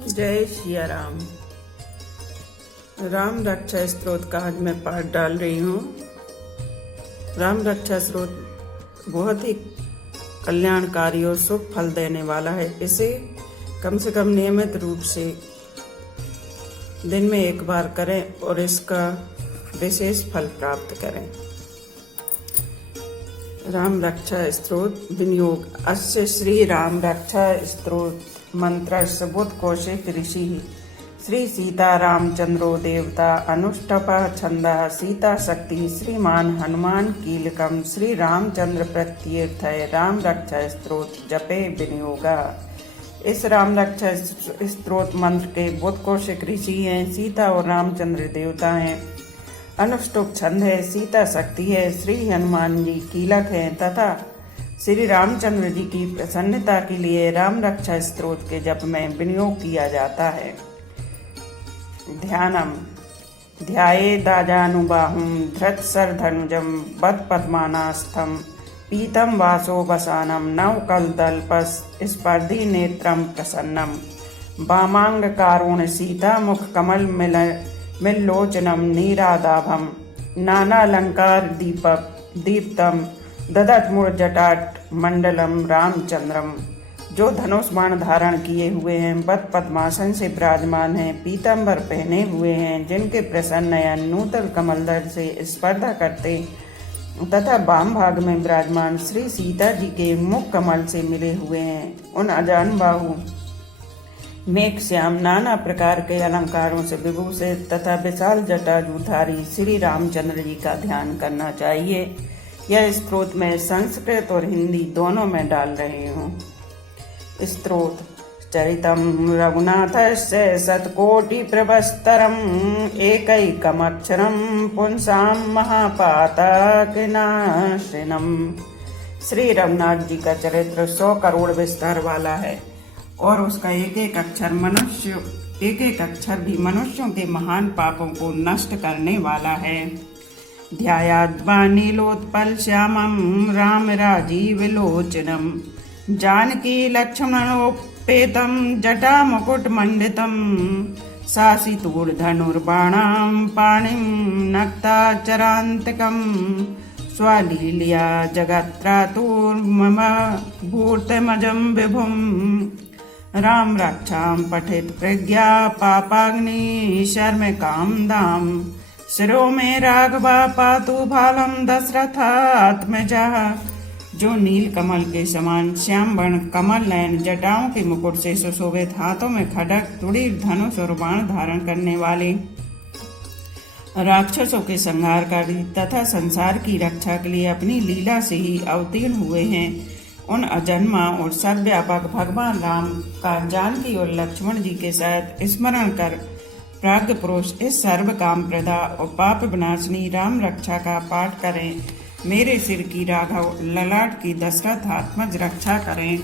जय सिया राम। राम रक्षा स्तोत्र का आज मैं पाठ डाल रही हूँ। राम रक्षा स्तोत्र बहुत ही कल्याणकारी और शुभ फल देने वाला है। इसे कम से कम नियमित रूप से दिन में एक बार करें और इसका विशेष फल प्राप्त करें। राम रक्षा स्तोत्र विनियोग। अस्य श्री राम रक्षा स्तोत्र मंत्र बुध कौशिक ऋषि श्री सीता रामचंद्रो देवता अनुष्टप छंद सीता शक्ति श्रीमान हनुमान कीलकम श्री रामचंद्र प्रत्यर्थ राम रक्षा स्तोत्र जपे विनियोगा। इस राम रक्षा स्तोत्र मंत्र के बुध कौशिक ऋषि हैं, सीता और रामचंद्र देवता हैं, अनुष्टुप छंद है, सीता शक्ति है, श्री हनुमान जी कीलक हैं तथा श्री रामचंद्र जी की प्रसन्नता के लिए राम रक्षा स्तोत्र के जप में विनियोग किया जाता है। ध्यानम ध्यायेदाजानुबाहुं धृतशरधनुजं वत्पद्मानास्थं पीतं वासो वसानं नवकलदल्पस् स्पर्धी नेत्रं प्रसन्नं वामांगकारुण सीतामुख कमल मिल्लोचनं नीरादाभं नानालंकार दीप्तम ददत मूर्जटाट मंडलम रामचंद्रम। जो धनुष बाण धारण किए हुए हैं, वत पद्मासन से विराजमान हैं, पीताम्बर पहने हुए हैं, जिनके प्रसन्न नयन नूतन कमलदल से स्पर्धा करते तथा वाम भाग में विराजमान श्री सीता जी के मुख कमल से मिले हुए हैं। उन अजान बाहु मेघ श्याम नाना प्रकार के अलंकारों से विभूषित तथा विशाल जटाजूधारी श्री रामचंद्र जी का ध्यान करना चाहिए। यह स्तोत्र मैं संस्कृत और हिंदी दोनों में डाल रही हूँ। स्तोत्र चरितम रघुनाथस्य शतकोटि प्रभस्तरम एकैकमक्षरम पुंसाम महापातकनाशनम। श्री रघुनाथ जी का चरित्र 100 करोड़ विस्तार वाला है और उसका एक एक अक्षर भी मनुष्यों के महान पापों को नष्ट करने वाला है। ध्यायाद्वानीलोत्पल श्यामं राम राजीव लोचनम जानकी लक्ष्मणोपेतं जटा मुकुट मंडितं शासितूर्धनुर्बाणां पाणिं नक्ताचरान्तकं स्वालील्या जगत्त्रातुर्मम भूतमजं विभुं राम रक्षां पठित प्रज्ञा पापाग्नि शर्म कामदाम शिरो में राघवा पातु भालम दशरथात्मजा। जो नील कमल के समान श्याम वर्ण कमल नयन जटाओं के मुकुट से सुशोभित, हाथों में खड्ग तुड़ीर धनुष और बाण धारण करने वाले, राक्षसों के संहारकारी तथा संसार की रक्षा के लिए अपनी लीला से ही अवतीर्ण हुए हैं, उन अजन्मा और सर्वव्यापक भगवान राम का जानकी और लक्ष्मण जी के साथ स्मरण कर प्राज्ञ पुरुष इस सर्व काम प्रदा और पाप विनाशिनी राम रक्षा का पाठ करें। मेरे सिर की राघव ललाट की दशरथ आत्मज रक्षा करें।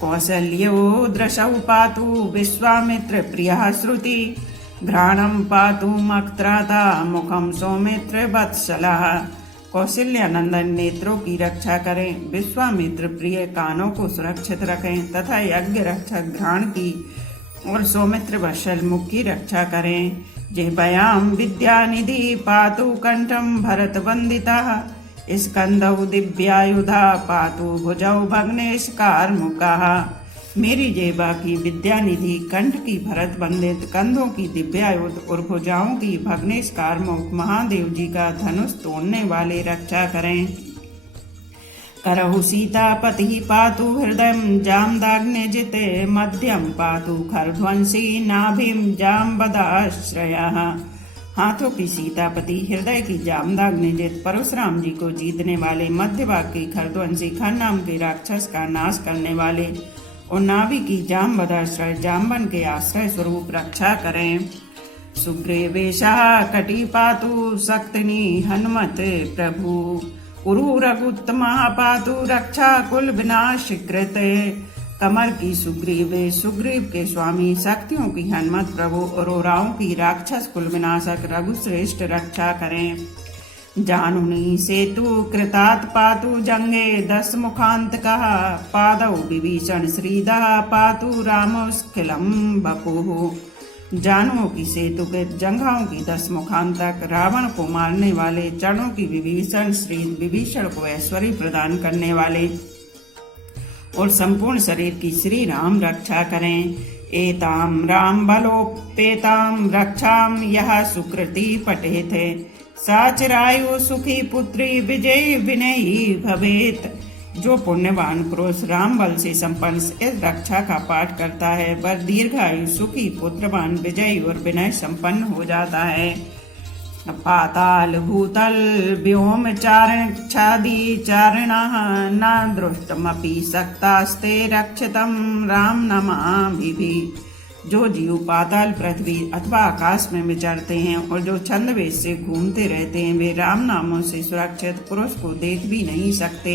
कौसल्यो दृशौ पातु विश्वामित्र प्रियः श्रुति घ्राणं पातु मक्त्राता मुखम सौमित्र वत्सलः। कौशल्यानंदन नेत्रों की रक्षा करें, विश्वामित्र प्रिय कानों को सुरक्षित रखें तथा यज्ञ रक्षक घ्राण की और सौमित्र वत्सल मुख की रक्षा करें। जिह्वायां विद्यानिधि पातु कंठं भरत वंदितः स्कंदौ दिव्यायुधा पातु भुजौ भग्नेश कार्मुकः। मेरी जेबा की विद्यानिधि, कंठ की भरत वंदित, कंधों की दिव्यायुध और भुजाओं की भग्नेश कार्मुक महादेव जी का धनुष तोड़ने वाले रक्षा करें। करहु सीतापति पातु हृदय जामदाग्ने जिते मध्यम पातु खरध्वंसी नाभिम जामबदाश्रयः। हाथों की सीतापति हृदय की जामदाग्ने जित परशुराम जी को जीतने वाले, मध्य भाग की खरध्वंसी खर नाम के राक्षस का नाश करने वाले और नाभि की जामबदाश्रय जाम्बन के आश्रय स्वरूप रक्षा करें। सुग्रीवेशा कटी पातु शक्तिनी हनुमत प्रभु उरु रघुत्तमा पातु रक्षा कुल विनाश कृत। कमर की सुग्रीव के स्वामी, शक्तियों की हनुमत प्रभु और उराओं की राक्षस कुल विनाशक रघुश्रेष्ठ रक्षा करें। जानुनी सेतु कृतात् पातु जंगे दस मुखांतकः पादौ विभीषण श्रीदः पातु रामोस्खिलं बपुः। जानुओं की सेतु के जंघाओं की 10 मुखांतक रावण को मारने वाले, चरणों की विभीषण श्री विभीषण को ऐश्वर्य प्रदान करने वाले और संपूर्ण शरीर की श्री राम रक्षा करें। एताम राम बलोपेताम रक्षाम यह सुकृति पठेते साचिरायु सुखी पुत्री विजय विनयी भवेत। जो पुण्यवान पुरुष राम बल से संपन्न इस रक्षा का पाठ करता है वह दीर्घायु सुखी पुत्रवान विजयी और विनय संपन्न हो जाता है। पाताल भूतल व्योम चारण छादी चारिणः न दृष्टमपि सक्तास्ते रक्षितं राम नमामि। जो जीव पाताल पृथ्वी अथवा आकाश में विचरते हैं और जो छंदवेश से घूमते रहते हैं वे राम नामों से सुरक्षित पुरुष को देख भी नहीं सकते।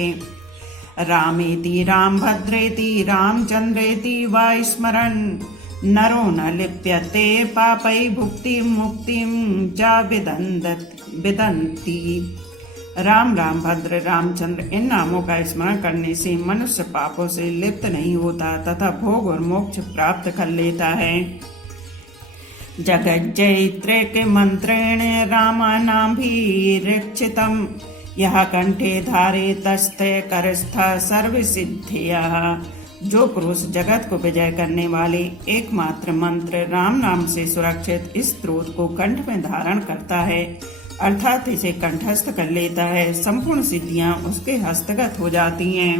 रामेति राम भद्रेति रामचंद्रेति वा स्मरन् नरो न लिप्यते पापै भुक्ति मुक्तिं च विदन्ति। राम राम भद्र रामचंद्र इन नामों का स्मरण करने से मनुष्य पापों से लिप्त नहीं होता तथा भोग और मोक्ष प्राप्त कर लेता है। जगज्जयित्रेक मंत्रेण रामानाभिरक्षितम् यह कंठे धारे तस्ते करस्थ सर्व सिद्धियः। जो पुरुष जगत को विजय करने वाले एकमात्र मंत्र राम नाम से सुरक्षित इस स्त्रोत को कंठ में धारण करता है अर्थात इसे कंठस्थ कर लेता है, संपूर्ण सिद्धियां उसके हस्तगत हो जाती हैं।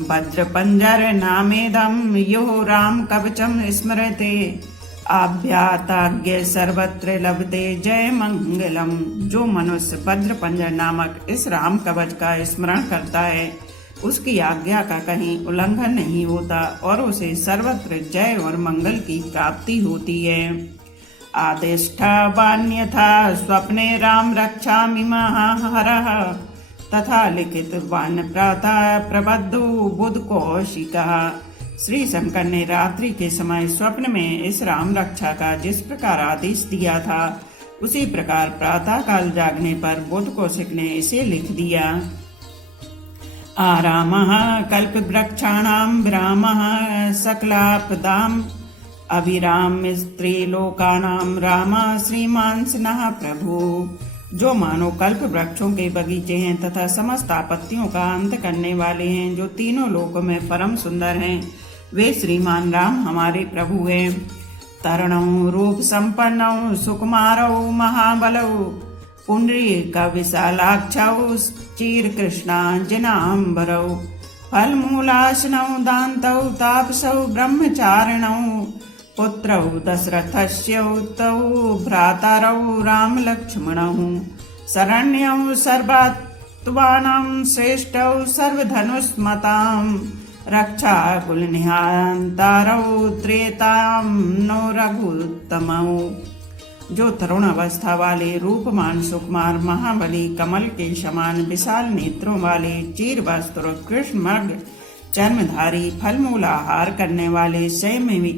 वज्र पंजर नामेदम यो राम कवचम स्मरते आभ्याताज्ञ सर्वत्र लभते जय मंगलम। जो मनुष्य वज्र पंजर नामक इस राम कवच का स्मरण करता है उसकी आज्ञा का कहीं उल्लंघन नहीं होता और उसे सर्वत्र जय और मंगल की प्राप्ति होती है। आदिष्ठा वान्यथा स्वप्ने राम रक्षामि महाहरः तथा लिखित वान प्रातः प्रबद्धो बुध कौशिकः। श्री शंकर ने रात्रि के समय स्वप्न में इस राम रक्षा का जिस प्रकार आदेश दिया था उसी प्रकार प्रातः काल जागने पर बुध कौशिक ने इसे लिख दिया। आरामः कल्पवृक्षाणां विरामः सकलापदाम् अभिराम स्त्रीलोकानां राम श्रीमांसनः प्रभु। जो मानो कल्प वृक्षों के बगीचे हैं तथा समस्त आपत्तियों का अंत करने वाले हैं, जो तीनों लोकों में परम सुंदर हैं, वे श्रीमान राम हमारे प्रभु हैं। तरणौ रूप संपन्नौ सुकुमारौ महाबलौ पुंडरीक विशालाक्षौ चीर कृष्णांजनांबरौ फलमूलाशनौ दान्तौ तापसौ ब्रह्मचारिणौ पुत्रौ दशरथस्य तौ भ्रातारौ राम लक्ष्मणौ शरण्यौ सर्वात्मानं श्रेष्ठौ सर्वधनुष्मतां रक्षा कुलनिहांतारौ त्रेतां नो रघुत्तमौ। जो तरुण अवस्था वाले रूपमान सुकुमार महाबली कमल के समान विशाल नेत्रों वाले चीर वस्त्र कृष्ण मृग चर्मधारी फलमूल आहार करने वाले संयमी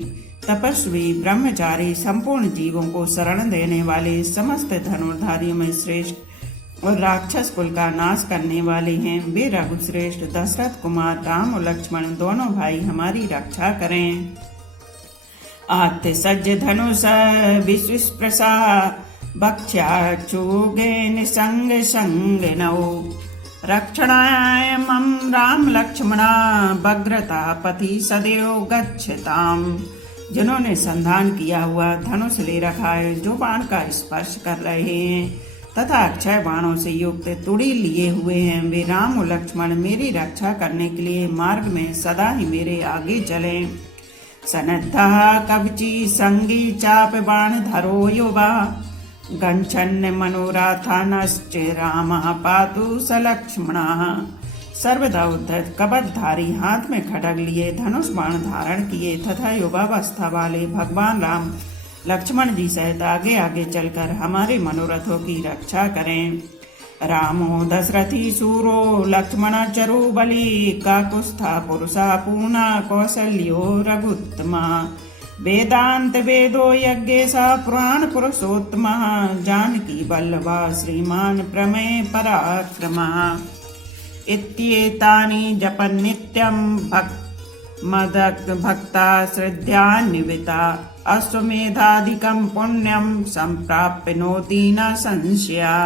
तपस्वी ब्रह्मचारी संपूर्ण जीवों को शरण देने वाले समस्त धनुर्धारियों में श्रेष्ठ और राक्षस कुल का नाश करने वाले हैं, वे रघुश्रेष्ठ दशरथ कुमार राम और लक्ष्मण दोनों भाई हमारी रक्षा करें। आत्य सज्ज धनुष विश्वस्प्रसा भक्ष्याचुगे निसंग संग नौ रक्षणाय मम राम लक्ष्मणा भद्रता पति सदैव गच्छताम। जिन्होंने संधान किया हुआ धनुष ले रखा है, जो बाण का स्पर्श कर रहे हैं तथा अक्षय बाणों से युक्त तुड़ी लिए हुए हैं, वे राम और लक्ष्मण मेरी रक्षा करने के लिए मार्ग में सदा ही मेरे आगे चलें। सनद्धः कवची संगी चाप बाण धरो युवा गच्छन् मनोरथानश्च रामः पातु स लक्ष्मणः। सर्वदा उद्धत कवचधारी हाथ में खड्ग लिए धनुष बाण धारण किए तथा युवावस्था वाले भगवान राम लक्ष्मण जी सहित आगे आगे चलकर हमारे मनोरथों की रक्षा करें। रामो दशरथी सूरो लक्ष्मण चरु बलि काकुत्स्था पुरुषा पूर्णा कौसल्यो रघुत्तमा वेदांत वेदो यज्ञेशा पुराण पुरुषोत्तमः जानकी वल्लभा श्रीमान प्रमेय पराक्रमः इत्येतानि जपन् नित्यं भक्ता श्रद्धान्विता अश्वमेधादिकं पुण्यं संप्राप्य नोति न संशया।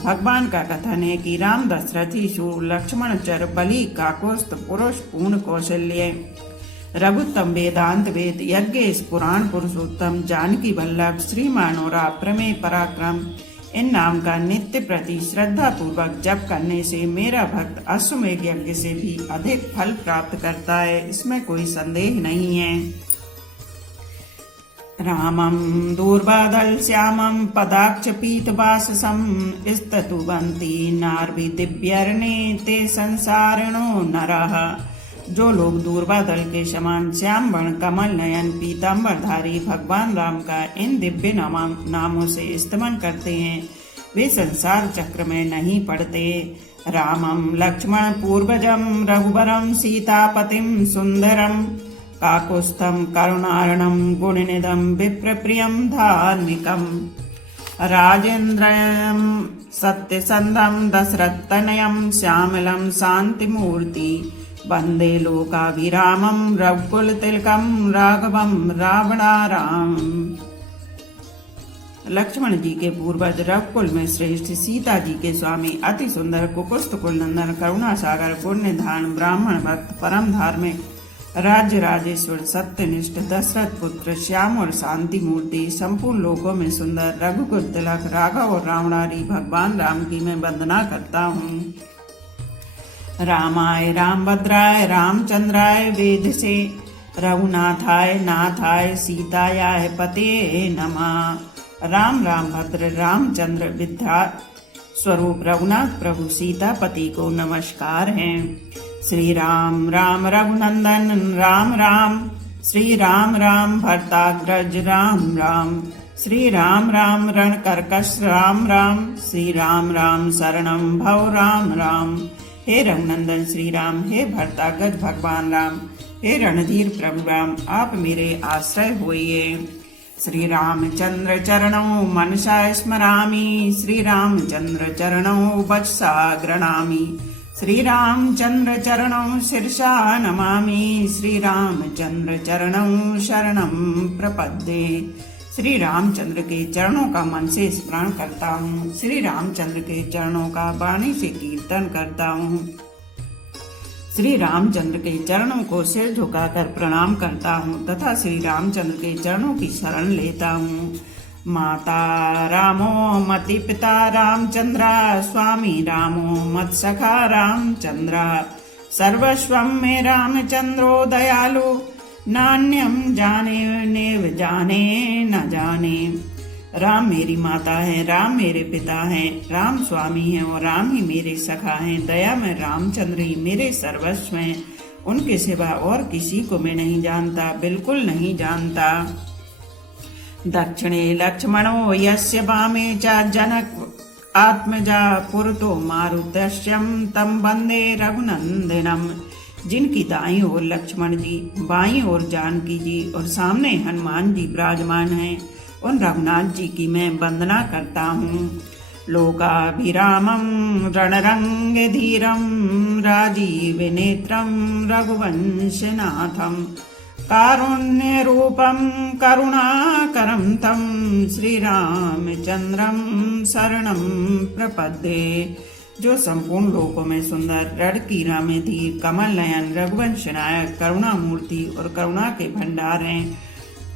भगवान का कथन है कि राम दशरथी शूर लक्ष्मण चर बलि काकोस्थ पुरुष पूर्ण कौशल्य रघुत्तम वेदांत वेद यज्ञ पुराण पुरुषोत्तम जानकी वल्लभ श्रीमान और प्रमेय पराक्रम इन नाम का नित्य प्रति श्रद्धा पूर्वक जप करने से मेरा भक्त अश्वमेध यज्ञ से भी अधिक फल प्राप्त करता है, इसमें कोई संदेह नहीं है। रामं दूर्वादल श्यामं पदाक्ष पीतवाससं स्तुवन्ति नार्वि दिव्यर्णे ते संसारिणो नरः। जो लोग दूर्वादल के समान श्याम वर्ण कमल नयन पीताम्बरधारी भगवान राम का इन दिव्य नामों से स्तमन करते हैं वे संसार चक्र में नहीं पड़ते। रामं लक्ष्मण पूर्वजं रघुवरं सीतापतिं सुंदरम काकुस्थं करुणार्णं गुणनिधं विप्रप्रियं धार्मिकं राजेन्द्रं सत्यसंधं दशरथतनयं श्यामलं शांतिमूर्ति वंदे लोकाभिरामं रघुकुलतिलकं राघवं रावणाराम। लक्ष्मण जी के पूर्वज रघुकुल में श्रेष्ठ सीता जी के स्वामी अति सुंदर कुकुस्त कुलनंदन करुणा सागर पुण्यधान ब्राह्मण भक्त परम धार्मिक राज्य राजेश्वर सत्यनिष्ठ दशरथ पुत्र श्याम और शांति मूर्ति संपूर्ण लोकों में सुंदर रघुकुल तिलक राघव और रावणारी भगवान राम की मैं वंदना करता हूँ। रामाय रामभद्राय रामचंद्राय वेधसे रघुनाथाय नाथाय सीतायाय पते नमः। राम रामभद्र रामचंद्र विद्या स्वरूप रघुनाथ प्रभु सीतापति को नमस्कार है। श्री राम राम रघुनंदन राम राम श्री राम राम भरताग्रज राम राम श्री राम राम रण कर्कश राम राम श्री राम राम शरणम भव राम राम। हे रघुनंदन श्री राम, हे भरताग्रज भगवान राम, हे रणधीर प्रभु राम, आप मेरे आश्रय होइए। श्री रामचंद्र चरणौ मनसा स्मरामि श्री रामचंद्र चरणौ वचसा गृणामि श्री रामचंद्र चरणौ शिरसा नमामि श्री रामचंद्र चरणौ शरणं प्रपद्ये। श्री रामचंद्र के चरणों का मन से स्मरण करता हूँ, श्री रामचंद्र के चरणों का वाणी से कीर्तन करता हूँ, श्री रामचंद्र के चरणों को सिर झुकाकर प्रणाम करता हूँ तथा श्री रामचंद्र के चरणों की शरण लेता हूँ। माता रामो मति पिता रामचंद्रा स्वामी रामो मत सखा रामचंद्रा सर्वस्वं में रामचंद्रो दयालु नान्यम जाने नेव जाने न जाने। राम मेरी माता है, राम मेरे पिता हैं, राम स्वामी हैं और राम ही मेरे सखा हैं। दया में रामचंद्र ही मेरे सर्वस्व हैं, उनके सिवा और किसी को मैं नहीं जानता, बिल्कुल नहीं जानता। दक्षिणे लक्ष्मणो यस्य वामे च जनक आत्मजा पुरतो मारुतस्यं तं वंदे रघुनंदनम। जिनकी दाईं ओर लक्ष्मण जी, बाईं ओर जानकी जी और सामने हनुमान जी विराजमान हैं, उन रघुनाथ जी की मैं वंदना करता हूँ। लोकाभिरामं रणरंग धीरं राजीव नेत्रं रघुवंशनाथं कारुण्य रूपं करुणाकरं तं श्रीरामचंद्रं शरणं प्रपद्ये। जो संपूर्ण लोकों में सुंदर रणकीरा में धीर कमल नयन रघुवंश नायक करुणा मूर्ति और करुणा के भंडार हैं,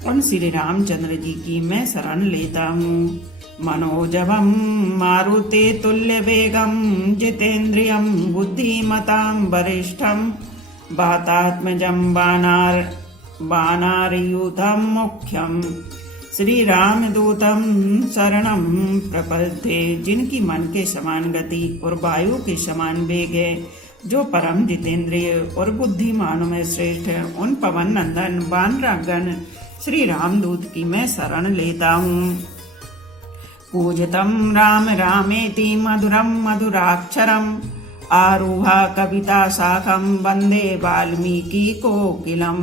उन श्री रामचंद्र जी की मैं शरण लेता हूँ। मनोजवम मारुते तुल्य वेगम जितेन्द्रियम बुद्धिमतां वरिष्ठम वातात्मजं बानारयूथम मुख्यम श्री रामदूतम शरणं प्रपद्ये। जिनकी मन के समान गति और वायु के समान वेग है, जो परम जितेंद्रिय और बुद्धिमानों में श्रेष्ठ है, उन पवन नंदन वानरगण श्री रामदूत की मैं शरण लेता हूँ। पूजितं राम रामेति मधुरं मधुराक्षरम् आरुहा कविता शाखं वंदे वाल्मीकि कोकिलम्।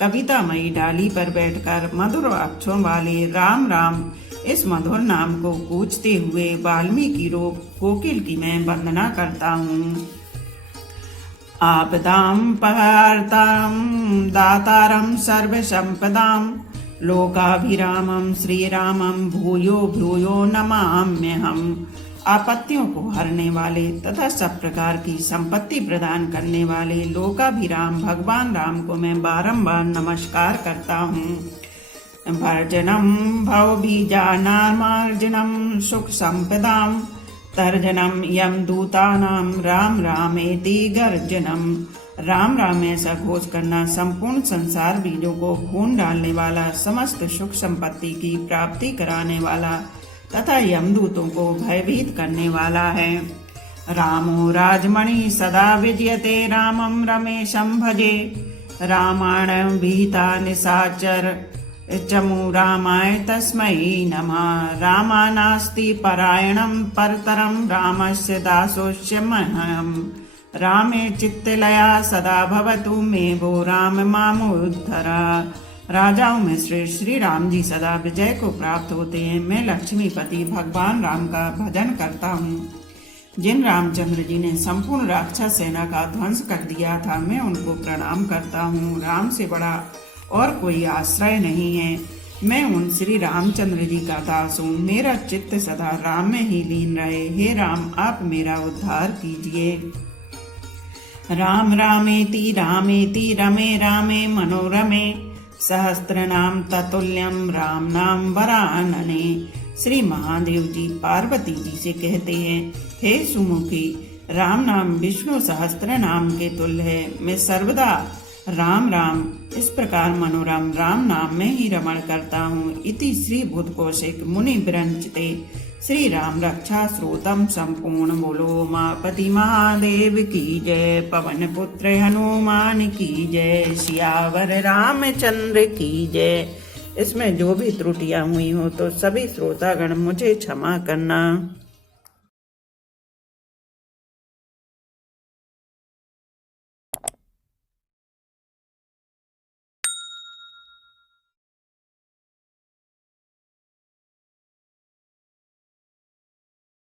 कवितामयी डाली पर बैठकर मधुर अक्षरों वाले राम राम इस मधुर नाम को पूछते हुए वाल्मीकि रूप कोकिल की मैं वंदना करता हूँ। आपदां पहर्तारं दातारं सर्वसंपदां लोकाभिरामं श्रीरामं भूयो भूयो नमाम्यहम्। आपत्तियों को हरने वाले तथा सब प्रकार की संपत्ति प्रदान करने वाले लोकाभिराम भगवान राम को मैं बारंबार नमस्कार करता हूँ। भर्जनम भवबीजानार्मार्जनम सुख संपदाम तर्जनम यम दूतानाम राम रामेति गर्जनम। राम राम ऐसा घोष करना संपूर्ण संसार बीजों को भून डालने वाला, समस्त सुख संपत्ति की प्राप्ति कराने वाला तथा यमदूतों को भयभीत करने वाला है। रामो राजमणि सदा विजयते रामं रमेशं भजे। रामायण विहिता निशाचर चमु रामाय तस्मै नमः। रामा नास्ति परायणं परतरं रामस्य दासोऽस्म्यहम्। रामे चित्तलया सदा भवतु मे भो राम मामुद्धर। राजाओं में श्रेष्ठ श्री राम जी सदा विजय को प्राप्त होते हैं। मैं लक्ष्मीपति भगवान राम का भजन करता हूँ। जिन रामचंद्र जी ने संपूर्ण राक्षस सेना का ध्वंस कर दिया था, मैं उनको प्रणाम करता हूँ। राम से बड़ा और कोई आश्रय नहीं है। मैं उन श्री रामचंद्र जी का दास हूँ। मेरा चित्त सदा राम में ही लीन रहे। हे राम, आप मेरा उद्धार कीजिए। राम रामेति रमे रामे मनोरमे सहस्त्रनाम ततुल्यम राम नाम वरानने। श्री महादेव जी पार्वती जी से कहते हैं, हे सुमुखी, राम नाम विष्णु सहस्त्र नाम के तुल्य है। मैं सर्वदा राम राम इस प्रकार मनोरम राम नाम में ही रमण करता हूँ। इति श्री बुद्धकौशिक मुनि विरंचिते श्री राम रक्षा श्रोतम संपूर्ण। बोलो उमापति महादेव की जय। पवन पुत्र हनुमान की जय। सियावर रामचंद्र की जय। इसमें जो भी त्रुटियां हुई हो तो सभी श्रोतागण मुझे क्षमा करना।